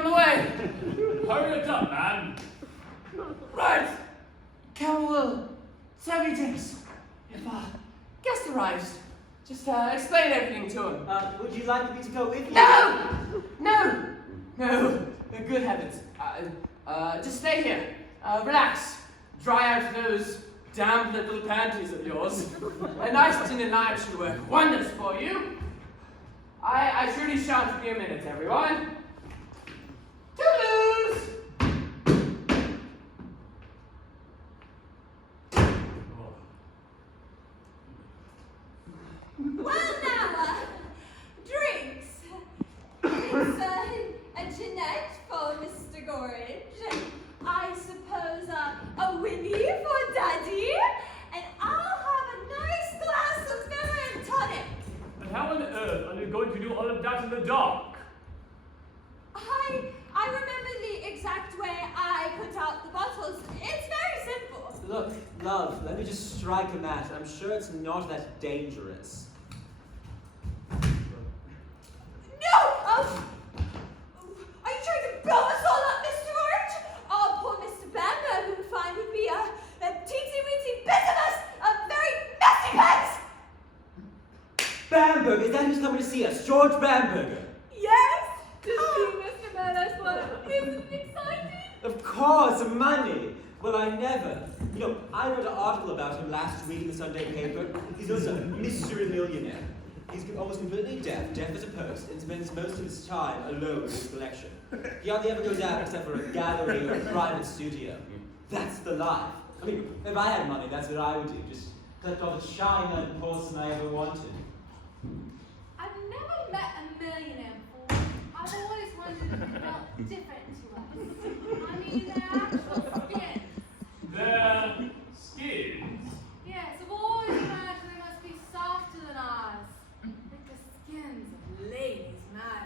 on the way. Hurry it up, man. Right. Carol will serve you drinks. If guest arrives, just explain everything to him. Would you like me to go with you? No. Good heavens. Just stay here. Relax. Dry out those damp little panties of yours. A nice tin and lime should work wonders for you. I surely shan't be a minute, everyone. Toodaloos! Well now, drinks. It's a Jeanette for Mr. Gorringe, and I suppose a Winnie for Daddy, and I'll have a nice glass of liver and tonic. And how on earth are you going to do all of that in the dark? I remember the exact way I put out the bottles. It's very simple. Look, love, let me just strike a match. I'm sure it's not that dangerous. No! Are you trying to blow us all up, Mr. Orange? Oh, poor Mr. Bamber would find would be a teensy-weensy bit of us, a very messy mess! Bamberg, is that who's coming to see us? George Bamberger? Yes! To see Mr. Miller's one. Isn't it exciting? Of course, money! Well, I never. You know, I wrote an article about him last week in the Sunday paper. He's also a mystery millionaire. He's almost completely deaf as a post, and spends most of his time alone in his collection. He hardly ever goes out except for a gallery or a private studio. That's the life. I mean, if I had money, that's what I would do. Just collect all the china and porcelain I ever wanted. I've never met a millionaire before. I've always wondered if they felt different to us. I mean, their actual skins. Their skins? Yes, I've always imagined they must be softer than ours. Like the skins of ladies' man.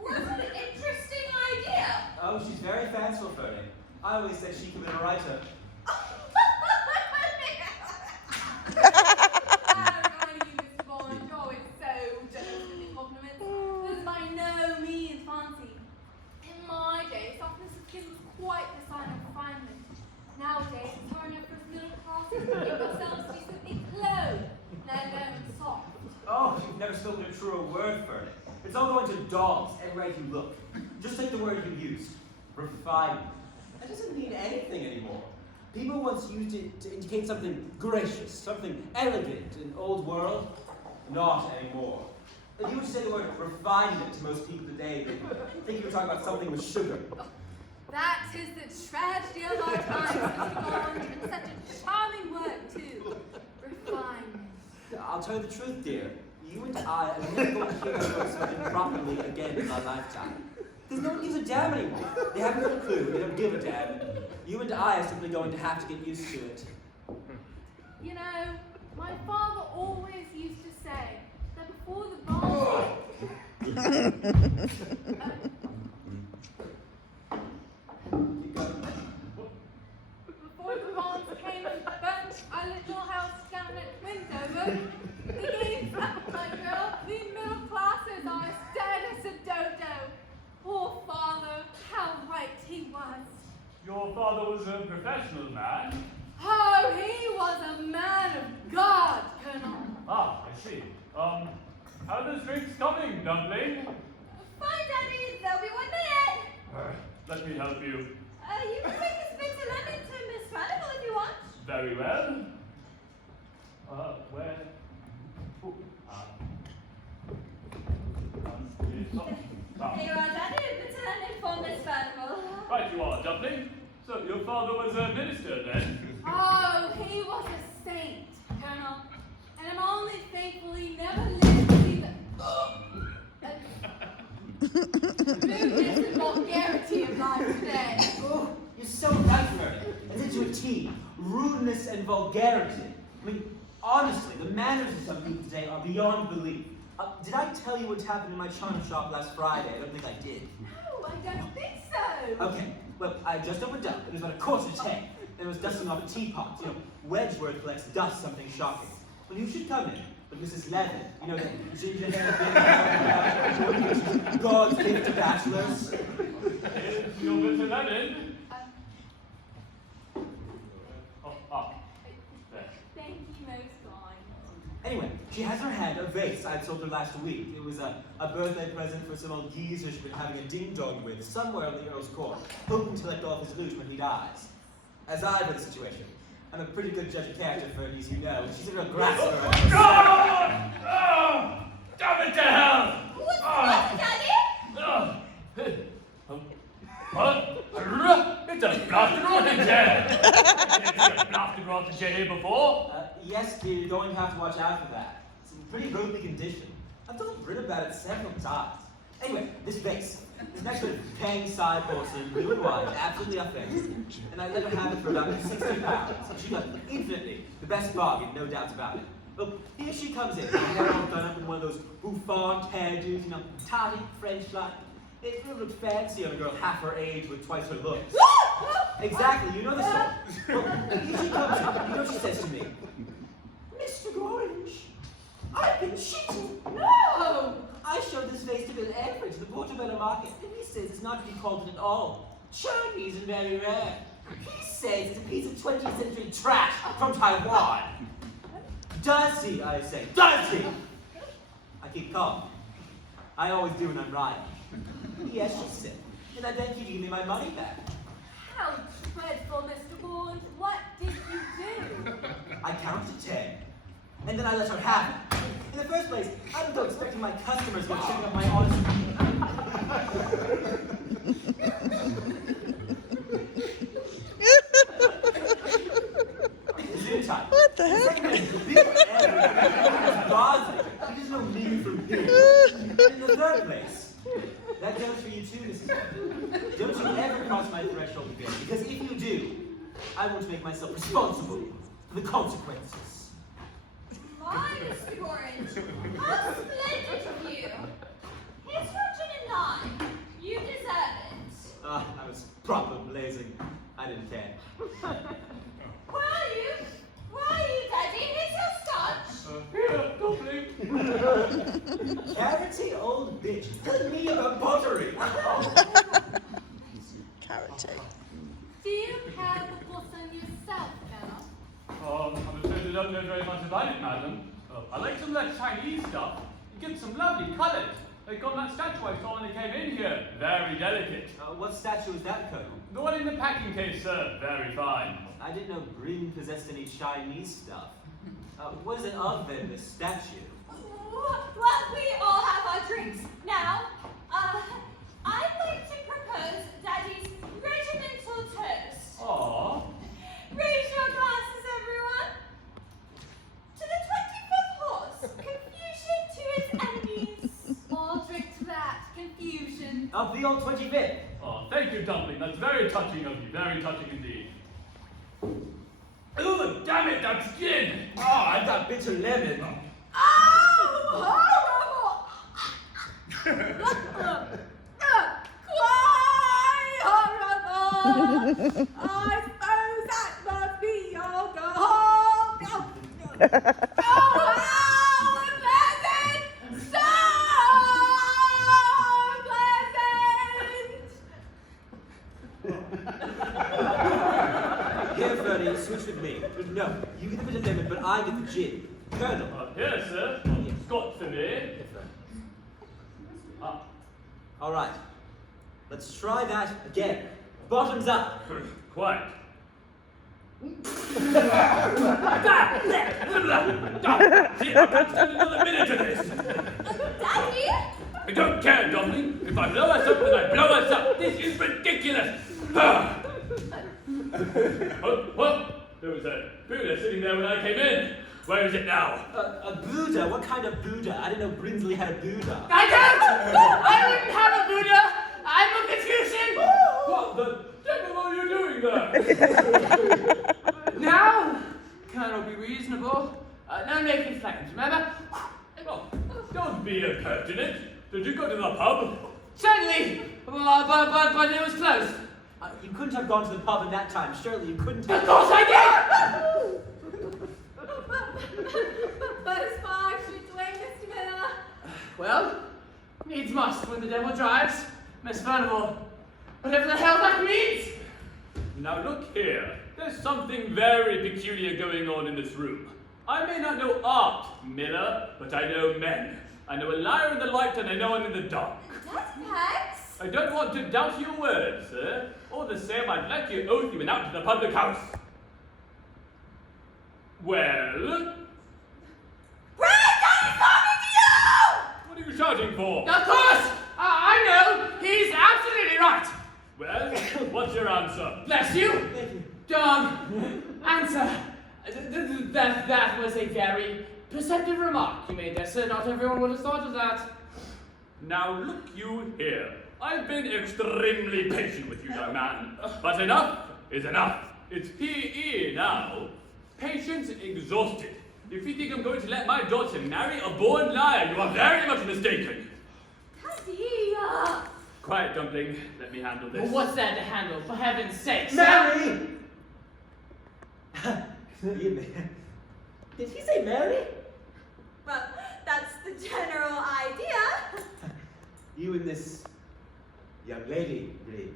What an interesting idea. Oh, she's very fanciful, Fernie. I always said she could be a writer. Quite the sign of refinement. Nowadays, it's hard enough for us middle classes to keep ourselves decently clothed, let alone soft. Oh, you've never spoken a truer word, Fernie. It's all going to dogs everywhere you look. Just take the word you used. Refinement. That doesn't mean anything anymore. People once used it to indicate something gracious, something elegant in old world. Not anymore. If you were to say the word refinement to most people today, they'd think you were talking about something with sugar. That is the tragedy of our times, Mr. Bond, and such a charming word, too. Refinement. I'll tell you the truth, dear. You and I are never going to hear ourselves spoken properly again in our lifetime. There's no one gives a damn anymore. They haven't got a clue. They don't give a damn. You and I are simply going to have to get used to it. You know, my father always used to say that before the Bonds... Before the Bonds came and burnt our little house down at Windover, they gave my girl, the middle classes are as dead as a dodo. Poor father, how right he was. Your father was a professional man. Oh, he was a man of God, Colonel. Ah, I see. How are those drinks coming, Dumpling? Fine, Daddy. There'll be 1 minute. Let me help you. You can take this bit of lemon to Miss Radical if you want. Very well. Where? Oh, Here you are, Daddy. A bit of lemon for Miss Radical. Right you are, Dumpling. So your father was a minister then? Oh, he was a saint, Colonel. And I'm only thankful he never lived to see the rudeness and vulgarity of life today. Oh, you're so right, Fernie. And to a T. Rudeness and vulgarity. I mean, honestly, the manners of some people today are beyond belief. Did I tell you what happened in my china shop last Friday? I don't think I did. No, I don't think so. Okay, well, I just opened up. It was about 10:15. And it was dusting off a teapot. You know, Wedgeworth collects dust, something shocking. Well, you should come in. But Mrs. Levin, you know, the ginger hair, God's gift to bachelors. Is your bitter lemon? There. Thank you, most kind. Anyway, she has in her hand a vase I'd sold her last week. It was a birthday present for some old geezer she'd been having a ding-dong with somewhere on the Earl's Court, hoping to let off his loot when he dies. As I read the situation, I'm a pretty good judge of character for a niece you know. She's a real grasper. Damn it to hell! What's Daddy? What? It's a blasted rotting chair! It's a blasted rotting chair here before. Yes, dear, you're going to have to watch out for that. It's in pretty ugly condition. I've told Brit about it several times. Anyway, this vase. It's next to a paying side porcelain, blue and white, absolutely unfixed. And I let her have it for about £60. She got infinitely the best bargain, no doubts about it. Look, here she comes in, her hair all done up in one of those bouffant hairdos, tardy, French-like. It would look fancy on a girl half her age with twice her looks. Exactly, you know the sort. Well, here she comes in, you know what she says to me? Mr. Gorringe, I've been cheated. No! I showed this face to Bill Everett, the Portobello market, and he says it's not to be called it at all. Chinese and very rare. He says it's a piece of 20th century trash from Taiwan. Does he, I say, does he? I keep calm. I always do when I'm right. Yes, she said, and I beg you to give me my money back. How dreadful, Mr. Gorringe. What did you do? I counted to 10, and then I let her have it. In the first place, I was expecting my customers would check up my honesty. What the heck? There's no need from him. In the third place, that goes for you too, Mrs. Bond. Don't you ever cross my threshold again, because if you do, I want to make myself responsible for the consequences. My, Mr. Gorringe, how splendid of you. Here's your gin and lime. You deserve it. I was proper blazing. I didn't care. Where are you? Where are you, Daddy? Here's your scotch. Here, Dumpling. Carroty old bitch. Tell me about pottery. Carroty. Do you have the porcelain yourself, Colonel? I'm afraid I don't know very much about it, madam. I like some of that Chinese stuff. It gives some lovely colours. Like on that statue I saw when they came in here. Very delicate. What statue is that, Colonel? The one in the packing case, sir. Very fine. I didn't know Bryn possessed any Chinese stuff. What is it of then, this statue? Well, we all have our drinks. Now, I'd like to propose Daddy's regimental toast. Aww. Raise your glasses, everyone. To the 25th horse, confusion to its enemies. All drink to that. Confusion. Of the old 25th. Oh, thank you, Dumpling. That's very touching of you. Very touching indeed. Oh, damn it, that's gin! Oh, I've got bitter lemon. Oh, horrible! Quite horrible! I suppose that must be alcohol. Oh, how unpleasant! So unpleasant! Here, Fernie, switch with me. No, you get the bitter lemon, but I get the gin. Colonel. Here, sir. Scotch for me. All right. Let's try that again. Bottoms up. Quiet. See, I can't stand another minute of this. Daddy? I don't care, Dumpling. If I blow us up, then I blow us up. This is ridiculous. What? There was a Buddha sitting there when I came in. Where is it now? A Buddha? What kind of Buddha? I didn't know Brinsley had a Buddha. I don't! I wouldn't have a Buddha! I'm a Confucian! What the devil are you doing there? Now, Colonel, be reasonable. No making flames, remember? Oh, don't be impertinent. Did you go to the pub? Certainly, but it was closed. You couldn't have gone to the pub in that time. Surely you couldn't have. Of course I did! But as far as you're doing, Mr. Miller, Well, needs must when the devil drives. Miss Furnival, whatever the hell that means! Now look here, there's something very peculiar going on in this room. I may not know art, Miller, but I know men. I know a liar in the light and I know one in the dark. That's Pegs. I don't want to doubt your words, sir. All the same, I'd like your oath you went out to the public house. Well? Brad, Daddy's talking to you! What are you shouting for? Of course! I know! He's absolutely right! Well, what's your answer? Bless you! Answer. That was a very perceptive remark you made there, sir. Not everyone would have thought of that. Now look you here. I've been extremely patient with you, young man. But enough is enough. It's PE now. Patience exhausted. If you think I'm going to let my daughter marry a born liar, you are very much mistaken. Daddy, Quiet, Dumpling. Let me handle this. Well, what's there to handle, for heaven's sake, sir? Mary! Did he say Mary? well, that's the general idea. You and this young lady, really?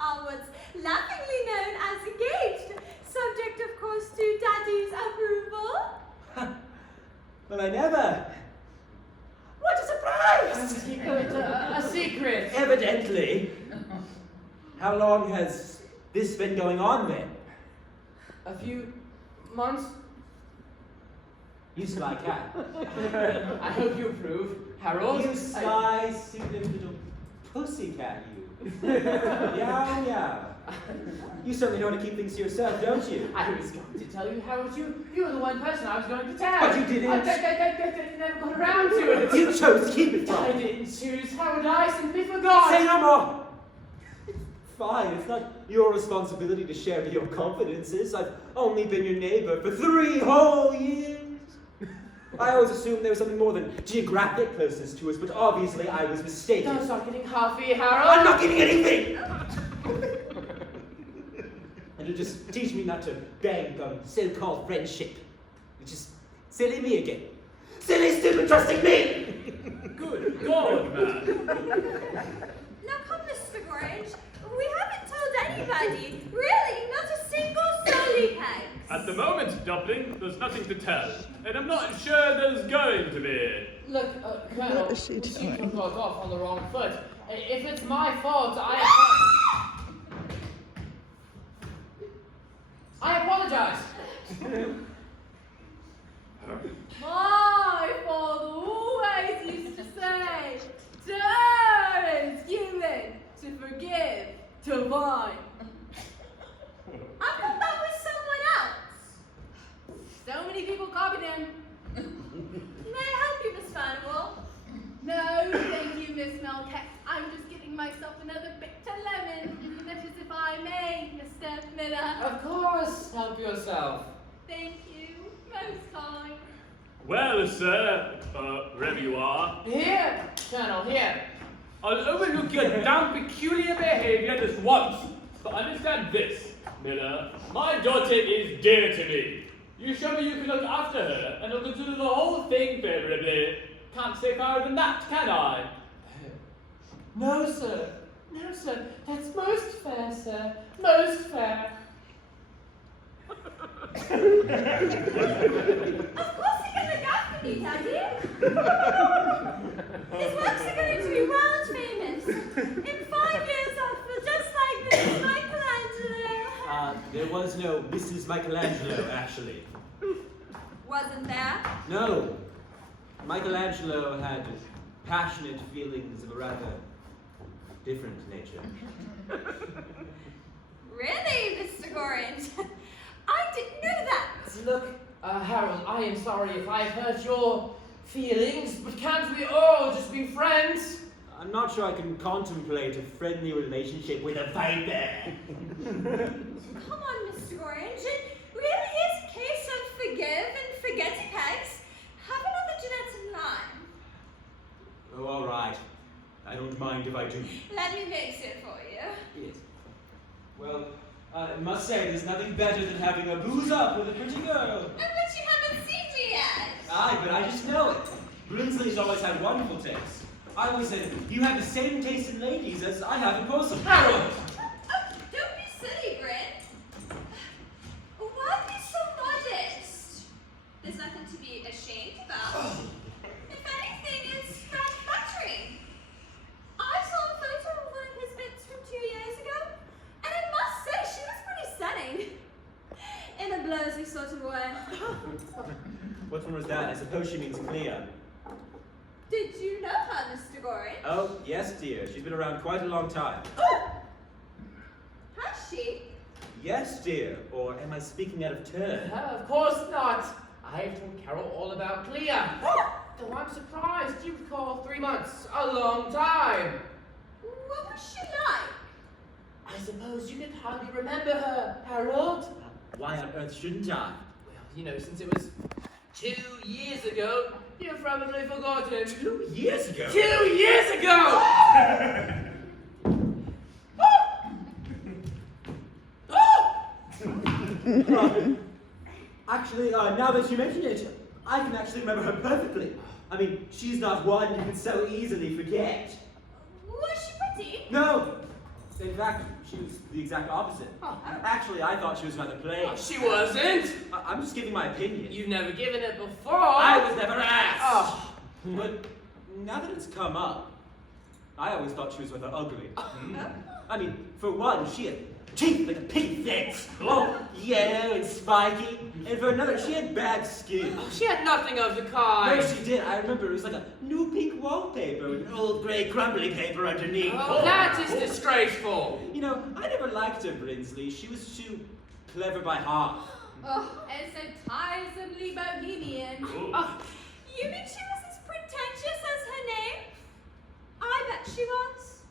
Are what's laughingly known as engaged, subject, of course, to Daddy's approval. Well, I never. What a surprise! Keep it a secret. Evidently. How long has this been going on then? A few months. You sly cat. I hope you approve, Harold. You sly, stupid little pussycat, you. Yow, yow. You certainly know how to keep things to yourself, don't you? I was going to tell you, Harold. You were the one person I was going to tell. But you didn't. I never got around to it. You chose to keep it from I me. didn't choose. How would I simply forgot? Say no more. Fine, it's not your responsibility to share your confidences. I've only been your neighbor for 3 whole years. I always assumed there was something more than geographic closeness to us, but obviously I was mistaken. Don't start getting huffy, Harold. I'm not getting anything! And you just teach me not to bank on so-called friendship. Which is silly me again. Silly, stupid, trusting me! Good God, man. Now come, Mr. Gorringe. We haven't told anybody. Really, not a single soul, Pegs. At the moment, Dumpling, there's nothing to tell. And I'm not sure there's going to be. Look, Colonel, What is she you doing? can got off on the wrong foot. If it's my fault, I apologize. My father always used to say, turn given, to forgive, to bind. I thought that was someone else. So many people copied him. May I help you, Miss Furnival? No, thank you, Miss Melcat. I'm just getting myself another bitter lemon. That is if I may, Mr. Miller. Of course, help yourself. Thank you, most kind. Well, sir, wherever you are, Here, Colonel, here. I'll overlook your damn peculiar behavior this once. But understand this, Miller. My daughter is dear to me. You show me you can look after her, and I'll consider the whole thing favorably. Can't say fairer than that, can I? No, sir. No, sir. That's most fair, sir. Most fair. Of course you can look after me, Daddy. His works are going to be world famous. In 5 years, I'll feel just like Mrs. Michelangelo. There was no Mrs. Michelangelo, actually. Wasn't there? No. Michelangelo had passionate feelings of a rather different nature. Really, Mr. Gorringe? I didn't know that. Look, Harold, I am sorry if I've hurt your feelings, but can't we all just be friends? I'm not sure I can contemplate a friendly relationship with a viper. Come on, Mr. Gorringe. It really is a case of forgive and forget, Pegs. Have another Jeanette in line. Oh, all right. I don't mind if I do. Let me mix it for you. Yes. Well, I must say, there's nothing better than having a booze up with a pretty girl. But you haven't seen me yet. Aye, but I just know it. Brinsley's always had wonderful taste. I was saying, you have the same taste in ladies as I have in porcelain. Harold! Oh, don't be silly, Bryn. Why be so modest? There's nothing to be ashamed about. If anything, it's rather flattering. I saw a photo of one of his bits from 2 years ago, and I must say she was pretty stunning. In a blowsy sort of way. What one was that? I suppose she means Clea. Did you know her, Mr. Goring? Oh, yes, dear. She's been around quite a long time. Has she? Yes, dear. Or am I speaking out of turn? Of course not. I've told Carol all about Clea. Though I'm surprised you recall 3 months. A long time. What was she like? I suppose you could hardly remember her, Harold. Why on earth shouldn't I? Well, you know, since it was 2 years ago, you've probably forgotten. 2 years ago? 2 years ago! Actually, now that you mention it, I can actually remember her perfectly. I mean, she's not one you can so easily forget. Was she pretty? No! In fact, she was the exact opposite. Actually, I thought she was rather plain. Oh, she wasn't. I'm just giving my opinion. You've never given it before. I was never asked! Oh. But now that it's come up, I always thought she was rather ugly. I mean, for one, she had teeth like a pig fence. Oh, yellow and spiky. And for another, she had bad skin. She had nothing of the kind. No, she did. I remember it was like a new pink wallpaper with an old grey crumbly paper underneath. Oh, that is disgraceful. You know, I never liked her, Brinsley. She was too clever by half. Oh, and so tiresomely bohemian. You mean she was as pretentious as her name? I bet she was.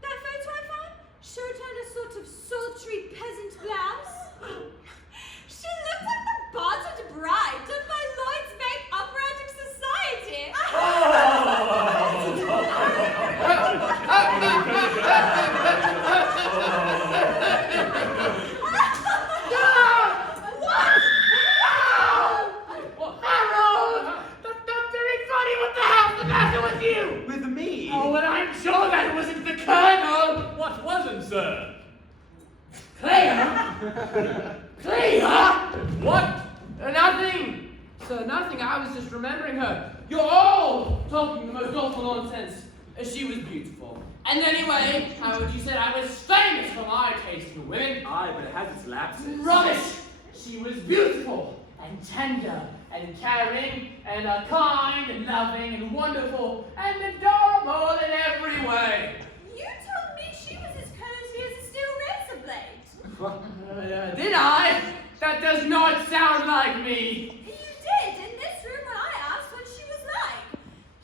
That photo I found showed her in a sort of sultry peasant blouse. She looked like the bottomed bride done by Lloyd's Bank Operatic Society. Harold! That's not very funny. What the hell's the matter with you? With me? Oh, well, I'm sure that wasn't the Colonel. What wasn't, sir? Clea? Clea? What? Nothing. Sir, nothing. I was just remembering her. You're all talking the most awful nonsense. She was beautiful. And anyway, Howard, you said I was famous for my taste in women. Aye, but it has its lapses. Rubbish! She was beautiful and tender and caring and kind and loving and wonderful and adorable in every way. You told me she was as cozy as a steel razor blade. Did I? That does not sound like me. You did in this room when I asked what she was like.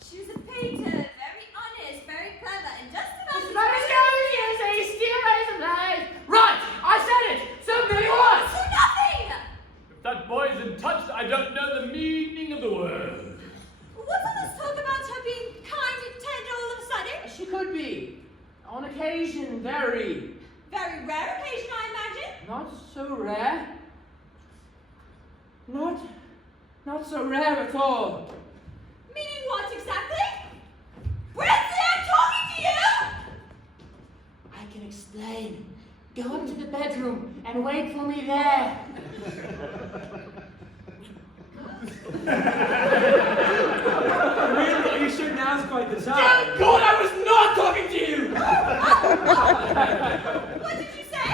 She was a painter, very honest, very clever, and just about as But as cozy as a steel razor blade. Right, I said it. So there you was. to nothing! If that boy's in touch, I don't know the meaning of the word. What's all this talk about her being kind and tender all of a sudden? She could be. On occasion, very. Very rare occasion, I imagine. Not so rare. Not so rare at all. Meaning what exactly? Brinsley, I'm talking to you! I can explain. Go up to the bedroom and wait for me there. Really? Are you sure now's quite the time? Dear God, I was not talking to you! What did you say?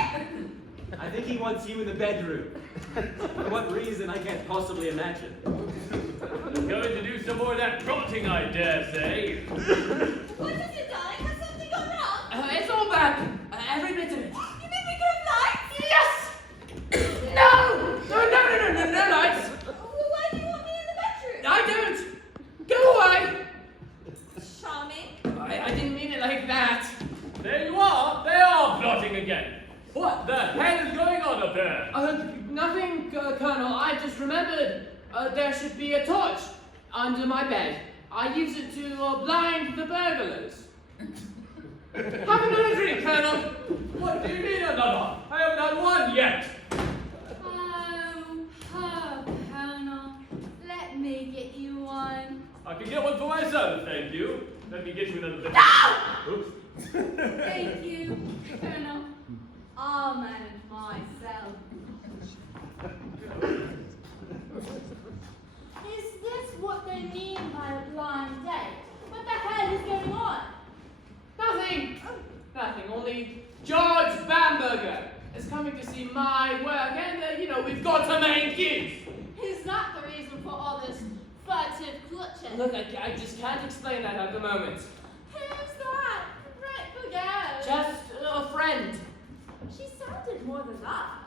I think he wants you in the bedroom. For what reason, I can't possibly imagine. Going to do some more of that prompting, I dare say. What is it, darling? Has something gone wrong? It's all back. Every bit of it. You mean we could have lied? Yes! No lights. Well, why do you want me in the bedroom? I don't. Go away. Charming. I didn't mean it like that. There you are. They are plotting again. What the hell is going on up there? Nothing, Colonel. I just remembered there should be a torch under my bed. I use it to blind the burglars. Have another drink, Colonel. What do you mean another? I haven't had one yet. Oh, Colonel, let me get you one. I can get one for myself, thank you. Let me get you another bit. Oops. Thank you, Colonel. I'll manage myself. Is this what they mean by a blind date? What the hell is going on? Nothing. Nothing. Only George Bamberger is coming to see my work, and we've got to make use. Is that the reason for all this furtive clutching? Look, I just can't explain that at the moment. Who's that? Right, forget. Just a friend. She sounded more than that.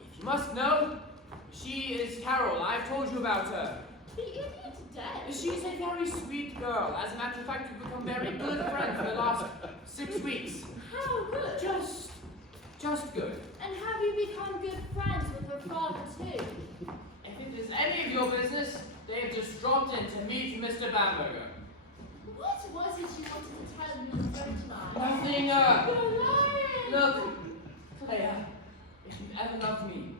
If you must know, she is Carol. I've told you about her. The idiot dead. She's a very sweet girl. As a matter of fact, we've become very good friends for the last 6 weeks. How good. Just good. And have you become good friends with her father too? If it is any of your business, they have just dropped in to meet Mr. Bamberger. What was it you wanted to tell me on the phone tonight? Nothing, You're lying. Look, Claire, if you've ever loved me,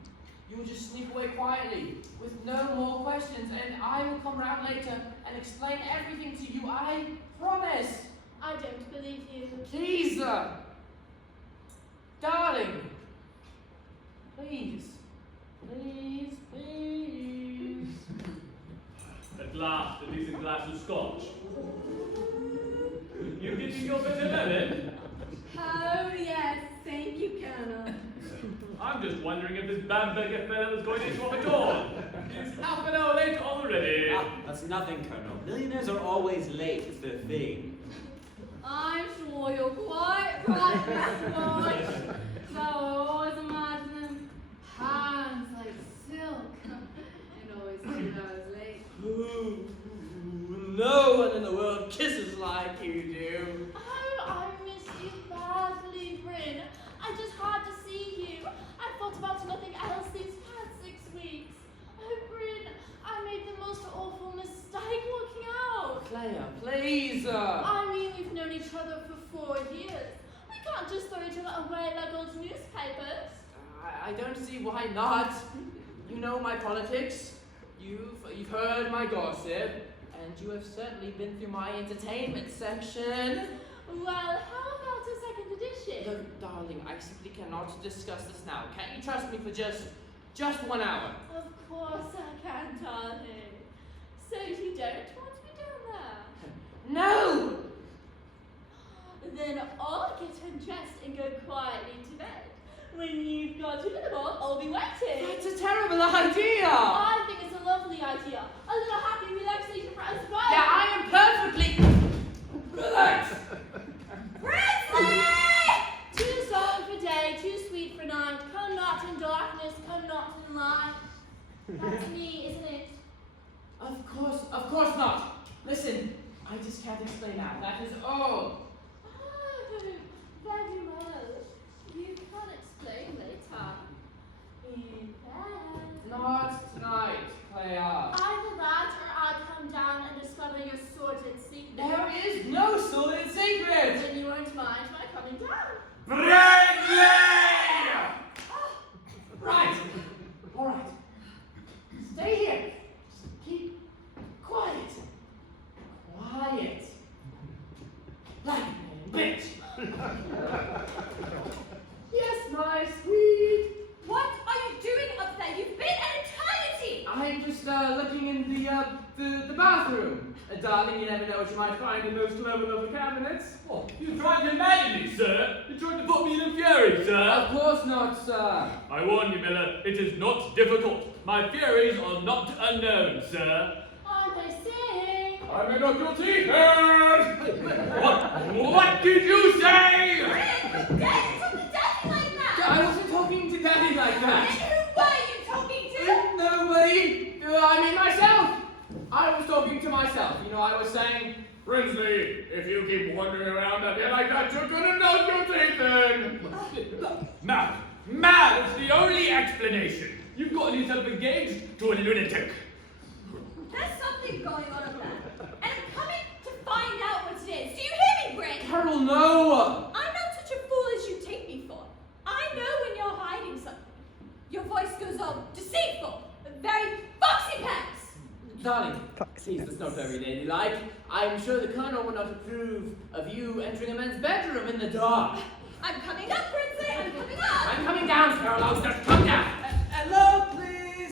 you will just sneak away quietly with no more questions, and I will come round later and explain everything to you. I promise. I don't believe you. Please, darling. Please. Please, please. At last, a decent glass of scotch. You getting your bit of lemon? Oh yes, thank you, Colonel. I'm just wondering if this Bamberger fellow is going to show up at all. It's half an hour late already. Ah, that's nothing, Colonel. Millionaires are always late. It's their thing. I'm sure you're quite right, Mr. Boy. So I always imagine them hands like silk and always 2 hours late. Ooh, no one in the world kisses like you do. Oh, I miss you badly, Bryn. I just had to see you. I thought about nothing else these past 6 weeks. Oh, Bryn, I made the most awful mistake walking out. Claire, please. I mean, we've known each other for 4 years. We can't just throw each other away like old newspapers. I don't see why not. You know my politics. You've heard my gossip, and you have certainly been through my entertainment section. Well, how about a second edition? Look, darling, I simply cannot discuss this now. Can't you trust me for just 1 hour? Of course I can, darling. So you don't want me down there? No! Then I'll get undressed and go quietly to bed. When you've got to the ball, I'll be waiting. That's a terrible idea! I think it's a lovely idea. A little happy relaxation for us both. Yeah, I am perfectly relaxed. Brinsley! Too solemn for day, too sweet for night. Come not in darkness, come not in light. That's me, isn't it? Of course not. Listen, I just can't explain now. That is all. Oh, very well. You can explain later. In bed. Not tonight, Claire. Either that or I come down and discover your sordid secret. There is no sordid secret. Then you won't mind my coming down. Brinsley! Right. All right. Stay here. Just keep quiet. Quiet. Like a bitch. Yes, my sweet. What are you doing up there? You've been an eternity! I'm just looking in the bathroom. Darling, you never know what you might find in those clever cabinets. What? You tried to madden me, sir. You tried to put me in a fury, sir. Of course not, sir. I warn you, Miller, it is not difficult. My furies are not unknown, sir. Aren't they saying? I may not your teeth hurt. What did you say? Bryn, Daddy, talk to Daddy like that! I wasn't talking to Daddy like Then that. who were you talking to? Nobody. I mean myself. I was talking to myself. I was saying, Brinsley, if you keep wandering around up here like that, you're gonna knock your teeth in. Mad. It's the only explanation. You've gotten yourself engaged to a lunatic. There's something going on up there. And I'm coming to find out what it is. Do you hear me, Bryn? Carol, no. I'm not such a fool as you take me for. I know when you're hiding something. Your voice goes on deceitful, very foxy pants. Darling, please, that's not very ladylike. I'm sure the Colonel would not approve of you entering a man's bedroom in the dark. I'm coming up, Princey! I'm coming up! I'm coming down, Carol. I'll just come down.